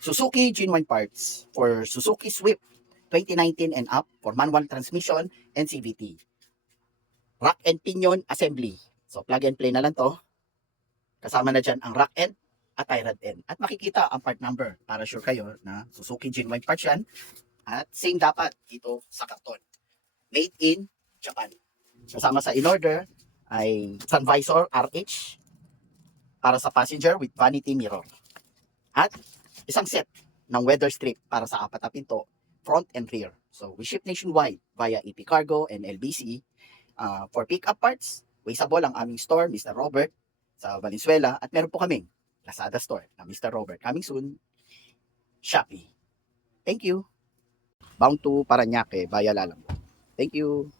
Suzuki genuine parts for Suzuki Swift 2019 and up for manual transmission and CVT. Rack and pinion assembly. So plug and play na lang to. Kasama na dyan ang rack end at tie rod end. At makikita ang part number para sure kayo na Suzuki genuine parts yan. At same dapat dito sa karton. Made in Japan. Kasama sa in-order ay sun visor RH para sa passenger with vanity mirror. At isang set ng weather strip para sa apat na pinto, front and rear. So we ship nationwide via EP Cargo and LBC. For pick-up parts, Wasteable ang aming store, Mr. Robert, sa Valenzuela. At meron po kaming Lazada store na Mr. Robert. Coming soon, Shopee. Thank you. Bound to Paranaque via Lalambo. Thank you.